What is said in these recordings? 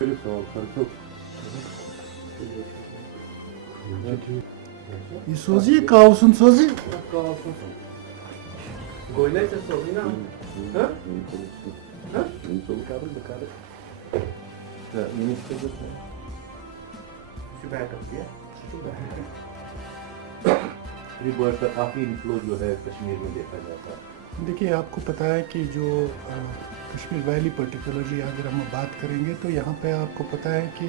یہ سوزی کاو سن سوزی برڈ کا کافی انفلو جو ہے کشمیر میں دیکھا جاتا ہے. دیکھیے آپ کو پتہ ہے کہ جو کشمیر ویلی پرٹیکولرلی اگر ہم بات کریں گے تو یہاں پہ آپ کو پتہ ہے کہ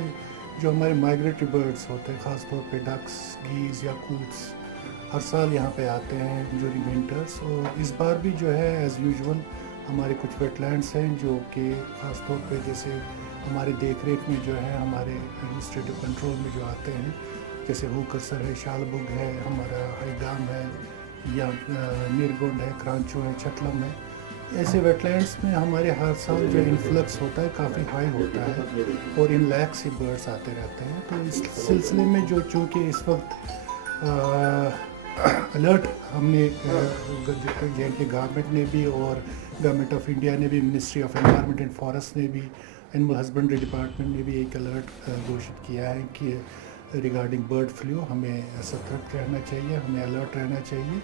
جو ہمارے مائگریٹری برڈس ہوتے ہیں خاص طور پہ ڈکس گیز یا کوٹس ہر سال یہاں پہ آتے ہیں ڈیورنگ ونٹرس. اور اس بار بھی جو ہے ایز یوزول ہمارے کچھ ویٹ لینڈس ہیں جو کہ خاص طور پہ جیسے ہمارے دیکھ ریکھ میں جو ہے ہمارے ایڈمنسٹریٹو کنٹرول میں جو آتے ہیں جیسے ہوکرسر ہے شالبگ ہے ہمارا ہائیگام ہے یا نیرگونڈ ہے کرانچو ہے چٹلم ہے. ایسے ویٹ لینڈس میں ہمارے ہر سال جو انفلکس ہوتا ہے کافی ہائی ہوتا ہے اور ان لیکس ہی برڈس آتے رہتے ہیں. تو اس سلسلے میں جو چونکہ اس وقت الرٹ ہم نے کے گورنمنٹ نے بھی اور گورنمنٹ آف انڈیا نے بھی ministry of environment and forest نے بھی اینیمل ہسبنڈری ڈپارٹمنٹ نے بھی ایک الرٹ گھوشت کیا ہے کہ ریگارڈنگ برڈ فلو ہمیں سترک رہنا چاہیے ہمیں الرٹ رہنا چاہیے.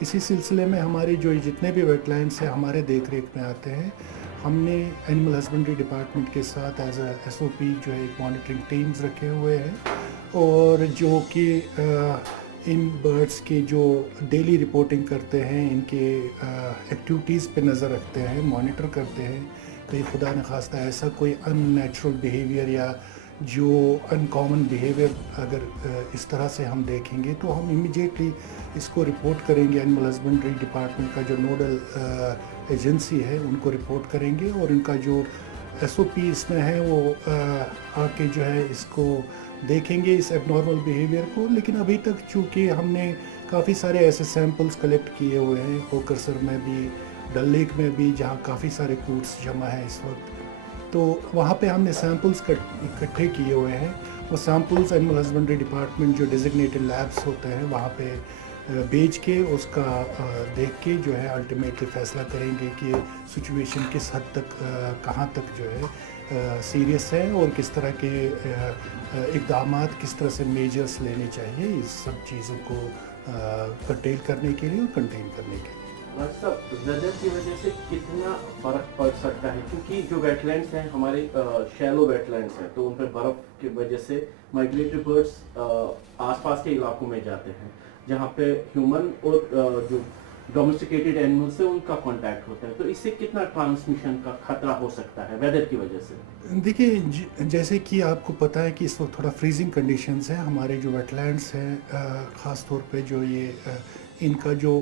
اسی سلسلے میں ہماری جو جتنے بھی ویٹ لینڈس ہیں ہمارے دیکھ ریکھ میں آتے ہیں ہم نے اینیمل ہسبنڈری ڈپارٹمنٹ کے ساتھ ایز اے ایس او پی جو ہے مانیٹرنگ ٹیمز رکھے ہوئے ہیں اور جو کہ ان برڈس کی جو ڈیلی رپورٹنگ کرتے ہیں ان کے ایکٹیویٹیز پہ نظر رکھتے ہیں مانیٹر کرتے ہیں. کہیں خدا نخواستہ ایسا کوئی ان نیچرل بیہیویئر یا جو ان کامن بیہیویئر اگر اس طرح سے ہم دیکھیں گے تو ہم امیڈیٹلی اس کو رپورٹ کریں گے. اینیمل ہسبنڈری ڈپارٹمنٹ کا جو نوڈل ایجنسی ہے ان کو رپورٹ کریں گے اور ان کا جو ایس او پی اس میں ہے وہ آ کے جو ہے اس کو دیکھیں گے اس ایب نارمل بیہیویئر کو. لیکن ابھی تک چونکہ ہم نے کافی سارے ایسے سیمپلز کلیکٹ کیے ہوئے ہیں ہوکرسر میں بھی ڈل لیک میں بھی جہاں کافی سارے کوٹس جمع ہیں اس وقت تو وہاں پہ ہم نے سیمپلز اکٹھے کیے ہوئے ہیں. وہ سیمپلز اینیمل ہسبنڈری ڈپارٹمنٹ جو ڈیزگنیٹڈ لیبس ہوتے ہیں وہاں پہ بیچ کے اس کا دیکھ کے جو ہے الٹیمیٹلی فیصلہ کریں گے کہ سچویشن کس حد تک کہاں تک جو ہے سیریس ہے اور کس طرح کے اقدامات کس طرح سے میجرز لینے چاہیے اس سب چیزوں کو کنٹین کرنے کے لیے اور کنٹین کرنے کے لیے. صاحب ویدر کی وجہ سے کتنا فرق پڑ سکتا ہے کیونکہ جو ویٹ لینڈس ہیں ہمارے شیلو ویٹ لینڈس ہیں تو ان پہ برف کی وجہ سے مائگریٹری برڈس آس پاس کے علاقوں میں جاتے ہیں جہاں پہ ہیومن اور جو ڈومیسٹیکیٹڈ اینیملس ہیں ان کا کانٹیکٹ ہوتا ہے. تو اس سے کتنا ٹرانسمیشن کا خطرہ ہو سکتا ہے ویدر کی وجہ سے؟ دیکھیے جیسے کہ آپ کو پتہ ہے کہ اس وقت تھوڑا فریزنگ کنڈیشنز ہیں ہمارے جو ویٹ لینڈس ہیں خاص طور پہ جو یہ ان کا جو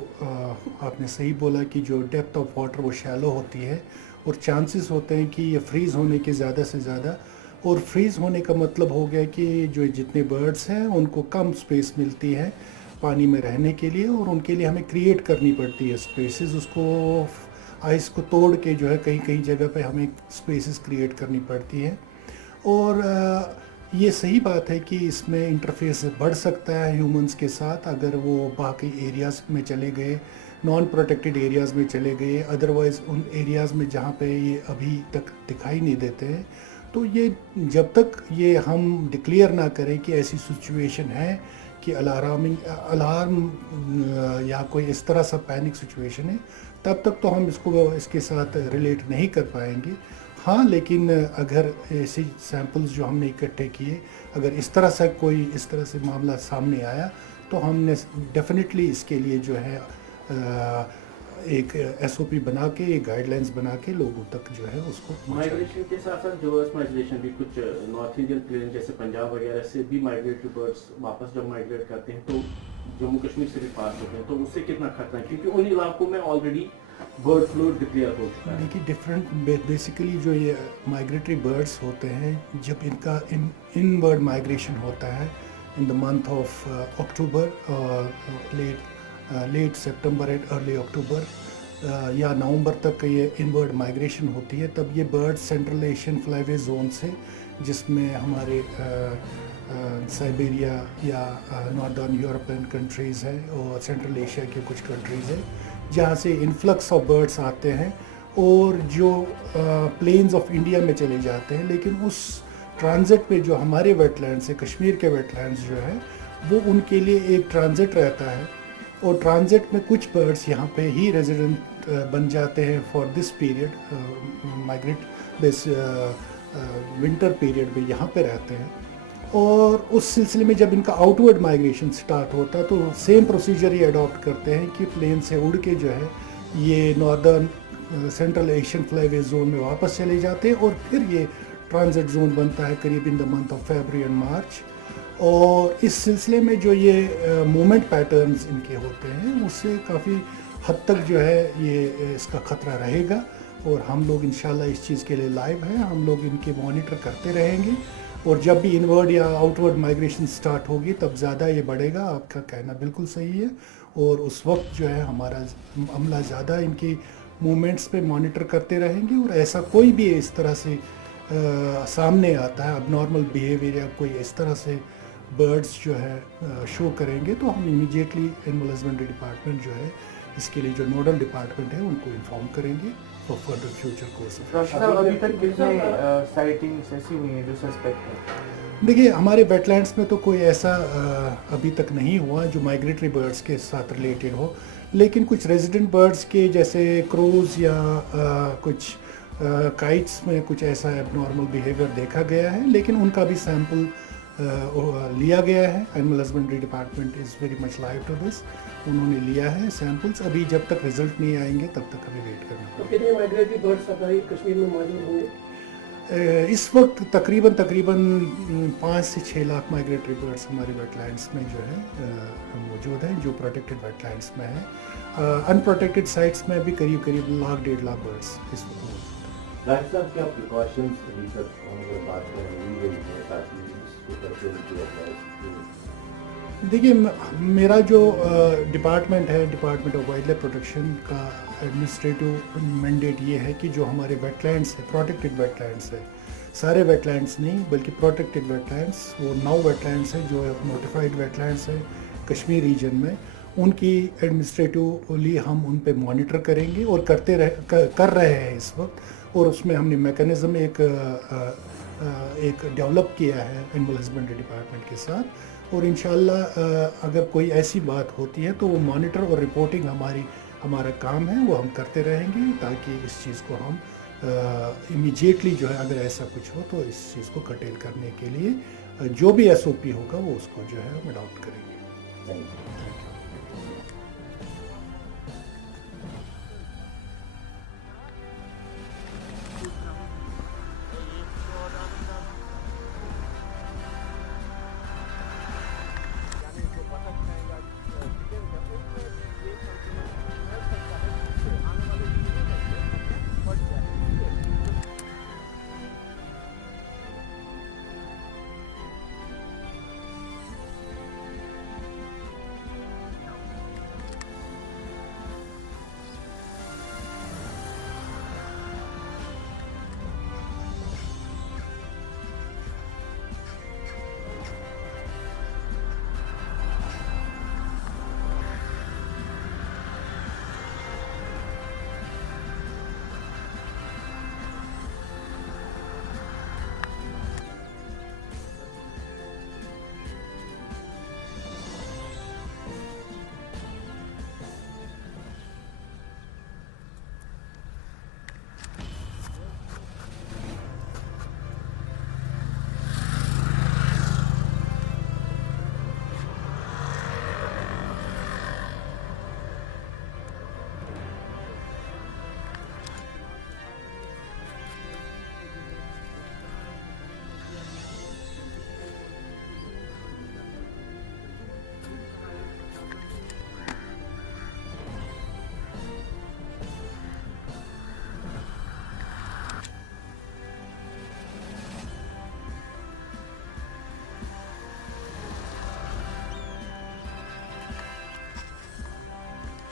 آپ نے صحیح بولا کہ جو ڈیپتھ آف واٹر وہ شیلو ہوتی ہے اور چانسز ہوتے ہیں کہ یہ فریز ہونے کے زیادہ سے زیادہ. اور فریز ہونے کا مطلب ہو گیا کہ جو جتنے برڈس ہیں ان کو کم سپیس ملتی ہے پانی میں رہنے کے لیے اور ان کے لیے ہمیں کریٹ کرنی پڑتی ہے سپیسز اس کو آئس کو توڑ کے جو ہے کہیں کہیں جگہ پہ ہمیں سپیسز کریٹ کرنی پڑتی ہے. اور یہ صحیح بات ہے کہ اس میں انٹرفیس بڑھ سکتا ہے ہیومنس کے ساتھ اگر وہ باقی ایریاز میں چلے گئے نان پروٹیکٹڈ ایریاز میں چلے گئے ادروائز ان ایریاز میں جہاں پہ یہ ابھی تک دکھائی نہیں دیتے ہیں. تو یہ جب تک یہ ہم ڈکلیئر نہ کریں کہ ایسی سچویشن ہے کہ الارم یا کوئی اس طرح سا پینک سچویشن ہے تب تک تو ہم اس کے ساتھ ریلیٹ نہیں کر پائیں گے. ہاں لیکن اگر ایسی سیمپلز جو ہم نے اکٹھے کیے اگر اس طرح سے معاملہ سامنے آیا تو ہم نے ڈیفینیٹلی اس کے لیے جو ہے ایک ایس او پی بنا کے ایک گائیڈ لائنز بنا کے لوگوں تک جو ہے اس کو مائگریشن کے ساتھ ساتھ ریورس مائگریشن بھی کچھ نارتھ انڈین پلین جیسے پنجاب وغیرہ سے بھی مائگریٹری برڈس واپس جب مائگریٹ کرتے ہیں تو جموں کشمیر سے بھی پاس ہوتے ہیں تو اس سے کتنا خطرہ ہے کیونکہ ان علاقوں میں آلریڈی برڈ فلو ڈکلیئر ہو چکا ہے. دیکھیے ڈفرینٹ بیسیکلی جو یہ مائگریٹری برڈس ہوتے ہیں جب ان کا ان برڈ مائگریشن ہوتا ہے in the month of October late September and early October یا نومبر تک یہ ان برڈ مائگریشن ہوتی ہے تب یہ برڈ سینٹرل ایشین فلائی وے زون سے جس میں ہمارے سائبیریا یا ناردرن یورپین کنٹریز ہے اور سینٹرل ایشیا کے کچھ کنٹریز ہیں جہاں سے انفلکس آف برڈس آتے ہیں اور جو پلینز آف انڈیا میں چلے جاتے ہیں لیکن اس ٹرانزٹ پہ جو ہمارے ویٹ لینڈس ہے، کشمیر کے ویٹ لینڈس جو ہے وہ ان کے لیے ایک ٹرانزٹ رہتا ہے، اور ٹرانزٹ میں کچھ برڈس یہاں پہ ہی ریزیڈنٹ بن جاتے ہیں for this period, migrate this winter period میں یہاں پہ رہتے ہیں، اور اس سلسلے میں جب ان کا آؤٹ ورڈ مائگریشن سٹارٹ ہوتا ہے تو سیم پروسیجر یہ اڈاپٹ کرتے ہیں کہ پلین سے اڑ کے جو ہے یہ ناردرن سینٹرل ایشین فلائی وے زون میں واپس چلے جاتے ہیں، اور پھر یہ ٹرانزٹ زون بنتا ہے قریب in the month of February and March. اور اس سلسلے میں جو یہ مومنٹ پیٹرنز ان کے ہوتے ہیں اس سے کافی حد تک جو ہے یہ اس کا خطرہ رہے گا، اور ہم لوگ انشاءاللہ اس چیز کے لیے لائیو ہیں، ہم لوگ ان کے مانیٹر کرتے رہیں گے، اور جب بھی انورڈ یا آؤٹ ورڈ مائگریشن سٹارٹ ہوگی تب زیادہ یہ بڑھے گا. آپ کا کہنا بالکل صحیح ہے، اور اس وقت جو ہے ہمارا عملہ زیادہ ان کی موومنٹس پہ مانیٹر کرتے رہیں گے، اور ایسا کوئی بھی اس طرح سے سامنے آتا ہے اب نارمل بیہیویئر یا کوئی اس طرح سے برڈس جو ہے شو کریں گے تو ہم امیڈیٹلی اینیمل ہسبینڈری ڈپارٹمنٹ جو ہے اس کے لیے جو نوڈل ڈپارٹمنٹ ہے ان کو انفارم کریں گے for further future course. Rashid صاحب ابھی تک کتنے سائٹنگز ایسی ہوئی ہیں جو سسپیکٹ ہیں؟ دیکھیے ہمارے ویٹ لینڈس میں تو کوئی ایسا ابھی تک نہیں ہوا جو مائگریٹری برڈس کے ساتھ ریلیٹڈ ہو، لیکن کچھ ریزیڈنٹ برڈس کے جیسے کروز یا کچھ کائٹس میں کچھ ایسا ایب نارمل بیہیویئر دیکھا گیا ہے، لیکن ان کا بھی سیمپل لیا گیا ہے. Animal husbandry department is very much live to this, انہوں نے لیا ہے سیمپلس. ابھی جب تک رزلٹ نہیں آئیں گے تب تک ابھی ویٹ کرنا. تو کتنے مائگریٹری برڈس ہماری کشمیر میں موجود ہوں گے؟ اس وقت تقریباً 5 سے 6 لاکھ مائگریٹری برڈس ہمارے ویٹ لینڈس میں جو ہے موجود ہیں جو پروٹیکٹڈ ویٹ لینڈس میں ہیں. ان پروٹیکٹڈ سائٹس میں بھی قریب 1.5 لاکھ برڈس اس وقت موجود ہیں. ڈاکٹر صاحب کیا پریکاشنس ابھی تک بات کریں گے تاکہ اس کو کنٹرول کیا جائے؟ دیکھیے میرا جو ڈپارٹمنٹ ہے department of wildlife protection کا ایڈمنسٹریٹو مینڈیٹ یہ ہے کہ جو ہمارے ویٹ لینڈس ہیں پروٹیکٹڈ ویٹ لینڈس ہے، سارے ویٹ لینڈس نہیں بلکہ پروٹیکٹڈ ویٹ لینڈس، وہ 9 ویٹ لینڈس ہیں جو نوٹیفائڈ ویٹ لینڈس ہیں کشمیر ریجن میں، ان کی ایڈمنسٹریٹولی ہم ان پہ مانیٹر کریں گے اور کر رہے ہیں اس وقت. اور اس میں ہم نے میکانزم ایک ڈیولپ کیا ہے اینیمل ہسبینڈری ڈپارٹمنٹ کے ساتھ، اور انشاءاللہ اگر کوئی ایسی بات ہوتی ہے تو وہ مانیٹر اور رپورٹنگ ہمارا کام ہے، وہ ہم کرتے رہیں گے تاکہ اس چیز کو ہم امیڈیٹلی جو ہے اگر ایسا کچھ ہو تو اس چیز کو کرٹیل کرنے کے لیے جو بھی SOP ہوگا وہ اس کو جو ہے ہم اڈاپٹ کریں گے. Thank you.